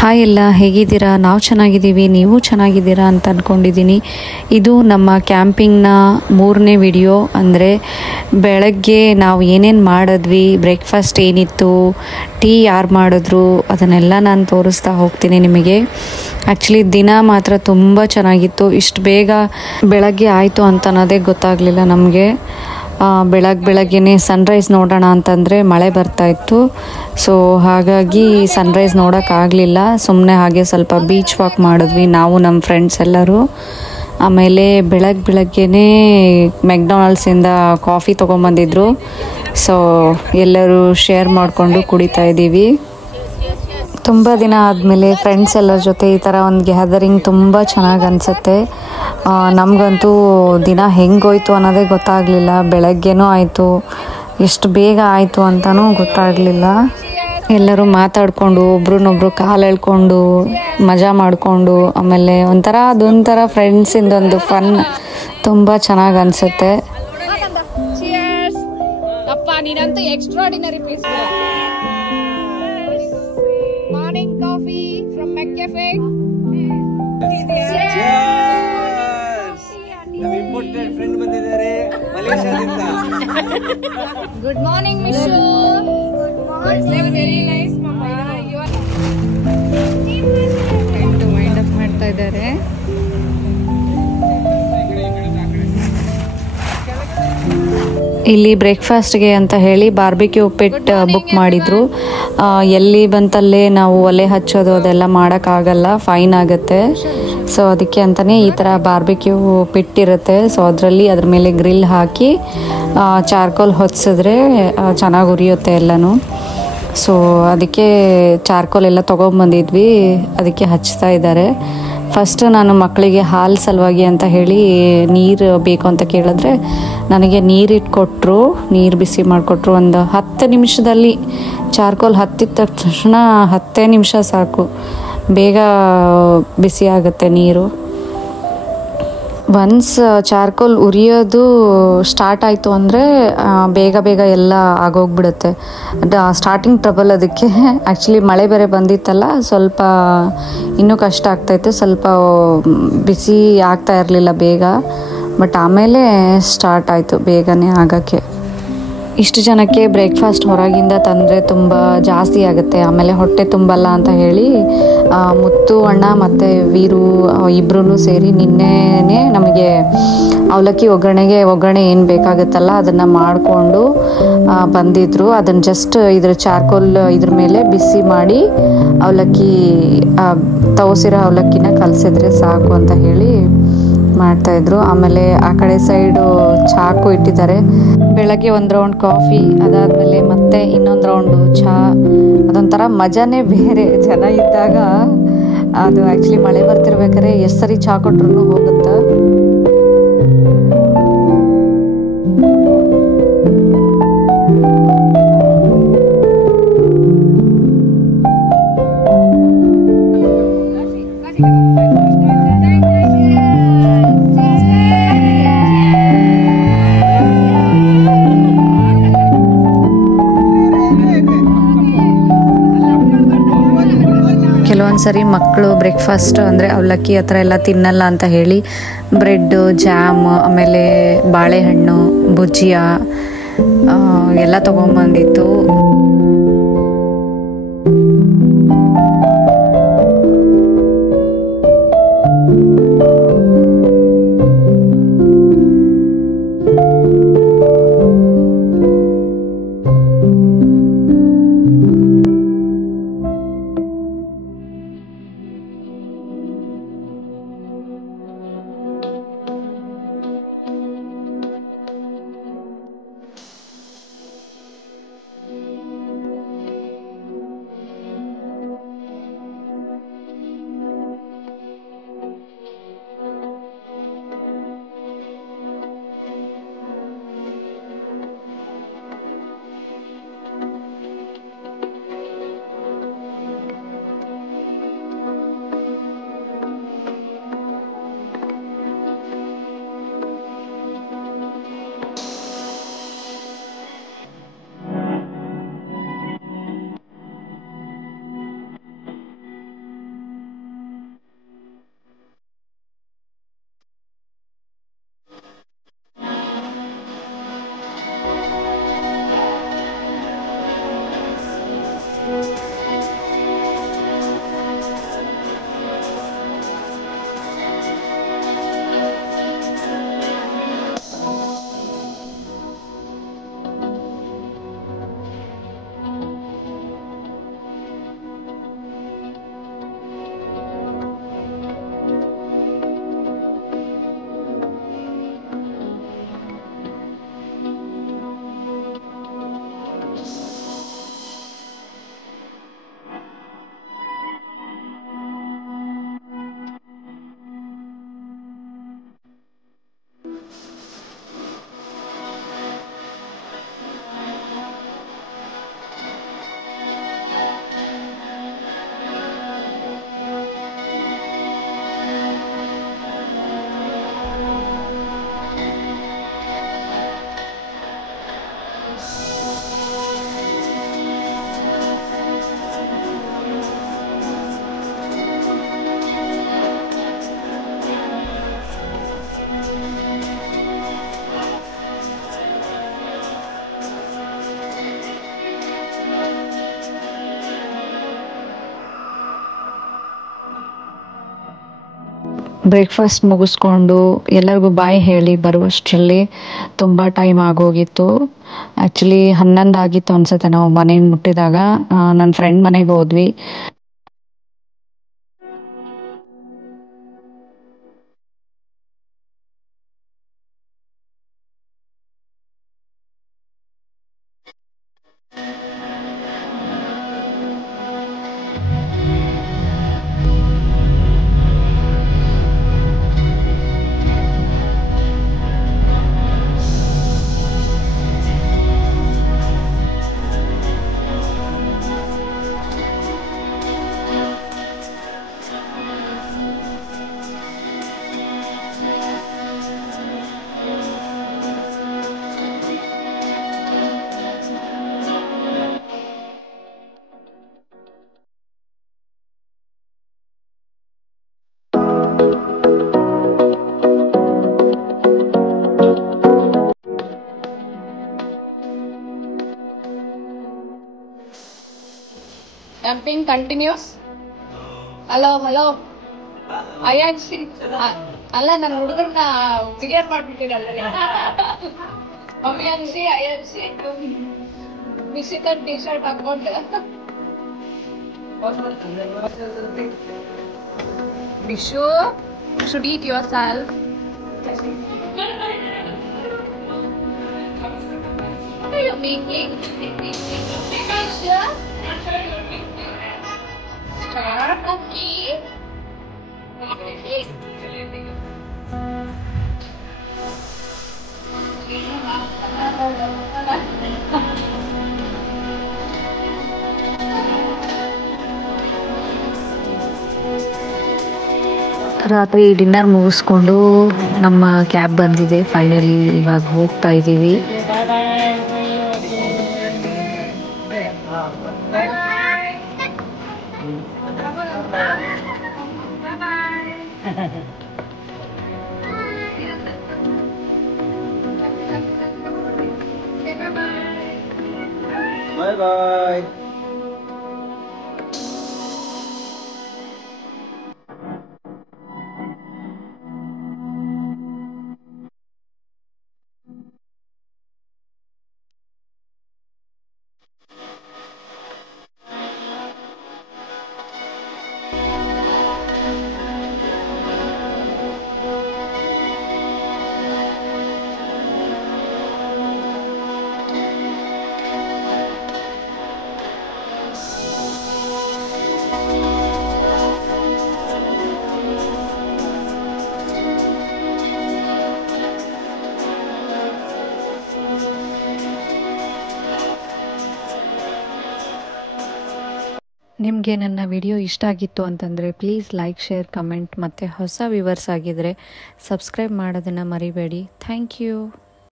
Hi ಎಲ್ಲ ಹೇಗಿದ್ದೀರಾ? ನಾವು ಚೆನ್ನಾಗಿದ್ದೀವಿ, ನೀವು ಚೆನ್ನಾಗಿದ್ದೀರಾ ಅಂತ ಅಂದ್ಕೊಂಡಿದ್ದೀನಿ. ಇದು ನಮ್ಮ ಕ್ಯಾಂಪಿಂಗ್ನ 3ನೇ ವಿಡಿಯೋ. ಅಂದರೆ ಬೆಳಗ್ಗೆ ನಾವು ಏನೇನು ಮಾಡಿದ್ವಿ, ಬ್ರೇಕ್ಫಾಸ್ಟ್ ಏನಿತ್ತು, ಟೀ ಯಾರು ಮಾಡಿದ್ರು, ಅದನ್ನೆಲ್ಲ ನಾನು ತೋರಿಸ್ತಾ ಹೋಗ್ತೀನಿ ನಿಮಗೆ. ಆ್ಯಕ್ಚುಲಿ ದಿನ ಮಾತ್ರ ತುಂಬ ಚೆನ್ನಾಗಿತ್ತು. ಇಷ್ಟು ಬೇಗ ಬೆಳಗ್ಗೆ ಆಯಿತು ಅಂತ ಅನ್ನೋದೇ ಗೊತ್ತಾಗಲಿಲ್ಲ ನಮಗೆ. ಬೆಳಗ್ಗೆನೇ ಸನ್ರೈಸ್ ನೋಡೋಣ ಅಂತಂದರೆ ಮಳೆ ಬರ್ತಾಯಿತ್ತು. ಸೊ ಹಾಗಾಗಿ ಸನ್ರೈಸ್ ನೋಡೋಕ್ಕಾಗಲಿಲ್ಲ. ಸುಮ್ಮನೆ ಹಾಗೆ ಸ್ವಲ್ಪ ಬೀಚ್ ವಾಕ್ ಮಾಡಿದ್ವಿ ನಾವು ನಮ್ಮ ಫ್ರೆಂಡ್ಸ್ ಎಲ್ಲರೂ. ಆಮೇಲೆ ಬೆಳಗ್ಗೆನೇ ಮೆಕ್ಡೊನಾಲ್ಡ್ಸಿಂದ ಕಾಫಿ ತೊಗೊಂಬಂದಿದ್ರು. ಸೊ ಎಲ್ಲರೂ ಶೇರ್ ಮಾಡಿಕೊಂಡು ಕುಡಿತಾ ಇದ್ದೀವಿ. ತುಂಬ ದಿನ ಆದಮೇಲೆ ಫ್ರೆಂಡ್ಸ್ ಎಲ್ಲರ ಜೊತೆ ಈ ಥರ ಒಂದು ಗ್ಯಾದರಿಂಗ್ ತುಂಬ ಚೆನ್ನಾಗಿ ಅನಿಸುತ್ತೆ. ನಮಗಂತೂ ದಿನ ಹೆಂಗೋಯ್ತು ಅನ್ನೋದೇ ಗೊತ್ತಾಗಲಿಲ್ಲ. ಬೆಳಗ್ಗೆನೂ ಆಯಿತು, ಎಷ್ಟು ಬೇಗ ಆಯಿತು ಅಂತಲೂ ಗೊತ್ತಾಗಲಿಲ್ಲ. ಎಲ್ಲರೂ ಮಾತಾಡಿಕೊಂಡು ಒಬ್ರನ್ನೊಬ್ರು ಕಾಲು ಎಳ್ಕೊಂಡು ಮಜಾ ಮಾಡಿಕೊಂಡು, ಆಮೇಲೆ ಅದೊಂಥರ ಫ್ರೆಂಡ್ಸಿಂದೊಂದು ಫನ್ ತುಂಬ ಚೆನ್ನಾಗಿ ಅನಿಸುತ್ತೆ. Morning coffee from McCafe. Cheers! Our imported friend ಬಂದಿದ್ದಾರೆ ಮಲೇಷಿಯಾದಿಂದ. Good morning, Mishu. Good morning. Very nice, Mama. You are wind up ಮಾಡ್ತಾ ಇದ್ದಾರೆ. ಇಲ್ಲಿ ಬ್ರೇಕ್ಫಾಸ್ಟ್ಗೆ ಅಂತ ಹೇಳಿ ಬಾರ್ಬಿಕ್ಯೂ ಪಿಟ್ ಬುಕ್ ಮಾಡಿದ್ರು. ಎಲ್ಲಿ ಬಂತಲ್ಲೇ ನಾವು ಒಲೆ ಹಚ್ಚೋದು ಅದೆಲ್ಲ ಮಾಡೋಕ್ಕಾಗಲ್ಲ, ಫೈನ್ ಆಗುತ್ತೆ. ಸೊ ಅದಕ್ಕೆ ಅಂತಲೇ ಈ ಥರ ಬಾರ್ಬಿಕ್ಯೂ ಪಿಟ್ ಇರುತ್ತೆ. ಸೊ ಅದ್ರ ಮೇಲೆ ಗ್ರಿಲ್ ಹಾಕಿ ಚಾರ್ಕೋಲ್ ಹೊತ್ತಿಸಿದ್ರೆ ಚೆನ್ನಾಗಿ ಉರಿಯುತ್ತೆ ಎಲ್ಲನೂ. ಸೊ ಅದಕ್ಕೆ ಚಾರ್ಕೋಲ್ ಎಲ್ಲ ತೊಗೊಂಬಂದಿದ್ವಿ, ಅದಕ್ಕೆ ಹಚ್ತಾ ಇದ್ದಾರೆ. ಫಸ್ಟ್ ನಾನು ಮಕ್ಕಳಿಗೆ ಹಾಲು ಸಲುವಾಗಿ ಅಂತ ಹೇಳಿ ನೀರು ಬೇಕು ಅಂತ ಕೇಳಿದ್ರೆ ನನಗೆ ನೀರಿಟ್ಕೊಟ್ರು, ನೀರು ಬಿಸಿ ಮಾಡಿಕೊಟ್ರು. ಒಂದು 10 ನಿಮಿಷದಲ್ಲಿ ಚಾರ್ಕೋಲ್ ಹತ್ತಿದ ತಕ್ಷಣ 10 ನಿಮಿಷ ಸಾಕು, ಬೇಗ ಬಿಸಿ ಆಗುತ್ತೆ ನೀರು. ಒನ್ಸ್ ಚಾರ್ಕೋಲ್ ಉರಿಯೋದು ಸ್ಟಾರ್ಟ್ ಆಯಿತು ಅಂದರೆ ಬೇಗ ಎಲ್ಲ ಆಗೋಗ್ಬಿಡುತ್ತೆ. ಸ್ಟಾರ್ಟಿಂಗ್ ಟ್ರಬಲ್ ಅದಕ್ಕೆ. ಆ್ಯಕ್ಚುಲಿ ಮಳೆ ಬೇರೆ ಬಂದಿತ್ತಲ್ಲ, ಸ್ವಲ್ಪ ಇನ್ನೂ ಕಷ್ಟ ಆಗ್ತಾಯಿತ್ತು. ಸ್ವಲ್ಪ ಬಿಸಿ ಆಗ್ತಾ ಇರಲಿಲ್ಲ ಬೇಗ, ಬಟ್ ಆಮೇಲೆ ಸ್ಟಾರ್ಟ್ ಆಯಿತು ಬೇಗನೆ ಆಗೋಕ್ಕೆ. ಇಷ್ಟು ಜನಕ್ಕೆ ಬ್ರೇಕ್ಫಾಸ್ಟ್ ಹೊರಗಿಂದ ತಂದರೆ ತುಂಬ ಜಾಸ್ತಿ ಆಗುತ್ತೆ, ಆಮೇಲೆ ಹೊಟ್ಟೆ ತುಂಬಲ್ಲ ಅಂತ ಹೇಳಿ ಮುತ್ತು ಅಣ್ಣ ಮತ್ತು ವೀರು ಇಬ್ಬರೂ ಸೇರಿ ನಿನ್ನೆನೇ ನಮಗೆ ಅವಲಕ್ಕಿ ಒಗ್ಗರಣೆ ಏನು ಬೇಕಾಗುತ್ತಲ್ಲ ಅದನ್ನು ಮಾಡಿಕೊಂಡು ಬಂದಿದ್ದರು. ಅದನ್ನು ಜಸ್ಟ್ ಚಾರ್ಕೋಲ್ ಇದ್ರ ಮೇಲೆ ಬಿಸಿ ಮಾಡಿ ಅವಲಕ್ಕಿ ತವಸಿರೋ ಅವಲಕ್ಕಿನ ಕಲಸಿದ್ರೆ ಸಾಕು ಅಂತ ಹೇಳಿ ಮಾಡ್ತಾಯಿದ್ರು. ಆಮೇಲೆ ಆ ಕಡೆ ಸೈಡು ಚಾಕು ಇಟ್ಟಿದ್ದಾರೆ. ಬೆಳಗ್ಗೆ ಒಂದು ರೌಂಡ್ ಕಾಫಿ, ಅದಾದಮೇಲೆ ಮತ್ತೆ ಇನ್ನೊಂದು ರೌಂಡು ಚಹಾ. ಅದೊಂಥರ ಮಜಾನೇ ಬೇರೆ. ಜನ ಇದ್ದಾಗ ಅದು ಆ್ಯಕ್ಚುಲಿ ಮಳೆ ಬರ್ತಿರ್ಬೇಕಾದ್ರೆ ಎಷ್ಟು ಸರಿ ಚಹಾ ಕೊಟ್ರೂ ಹೋಗುತ್ತೆ. ಕೆಲವೊಂದು ಸರಿ ಮಕ್ಕಳು ಬ್ರೇಕ್ಫಾಸ್ಟ್ ಅಂದರೆ ಅವಲಕ್ಕಿ ಆ ಥರ ಎಲ್ಲ ತಿನ್ನಲ್ಲ ಅಂತ ಹೇಳಿ ಬ್ರೆಡ್ಡು, ಜಾಮ್, ಆಮೇಲೆ ಬಾಳೆಹಣ್ಣು, ಭುಜಿಯಾ ಎಲ್ಲ ತೊಗೊಂಬಂದಿತ್ತು. ಬ್ರೇಕ್ಫಾಸ್ಟ್ ಮುಗಿಸ್ಕೊಂಡು ಎಲ್ಲರಿಗೂ ಬಾಯ್ ಹೇಳಿ ಬರುವಷ್ಟರಲ್ಲಿ ತುಂಬ ಟೈಮ್ ಆಗೋಗಿತ್ತು. ಆ್ಯಕ್ಚುಲಿ 11 ಆಗಿತ್ತು ಅನ್ಸುತ್ತೆ ನಾವು ಮನೆಗೆ ಮುಟ್ಟಿದಾಗ. ನನ್ನ ಫ್ರೆಂಡ್ ಮನೆಗೆ ಹೋದ್ವಿ. Camping continues. Hello. ಅಲ್ಲ ನನ್ನ ಹುಡುಗರನ್ನ ಕ್ಲಿಯರ್ ಮಾಡ್ಬಿಟ್ಟಿರಲ್ಲ. ಅಯ್ಯನ್ಸಿ ಬಿಸಿಕಲ್ ಟಿ ಶರ್ಟ್ ಹಾಕೊಂಡು Vishu should eat yourself. What are you making? Star cookie. ರಾತ್ರಿ ಡಿನ್ನರ್ ಮುಗಿಸ್ಕೊಂಡು ನಮ್ಮ ಕ್ಯಾಬ್ ಬಂದಿದೆ. ಫೈನಲಿ ಇವಾಗ ಹೋಗ್ತಾ ಇದ್ದೀವಿ. ಬಾಯ್ ಬಾಯ್. ನಿಮಗೆ ನನ್ನ ವಿಡಿಯೋ ಇಷ್ಟ ಆಗಿತ್ತು ಅಂತಂದರೆ ಪ್ಲೀಸ್ ಲೈಕ್, ಶೇರ್, ಕಮೆಂಟ್ ಮತ್ತು ಹೊಸ ವ್ಯೂವರ್ಸ್ ಆಗಿದ್ದರೆ ಸಬ್ಸ್ಕ್ರೈಬ್ ಮಾಡೋದನ್ನು ಮರಿಬೇಡಿ. Thank you.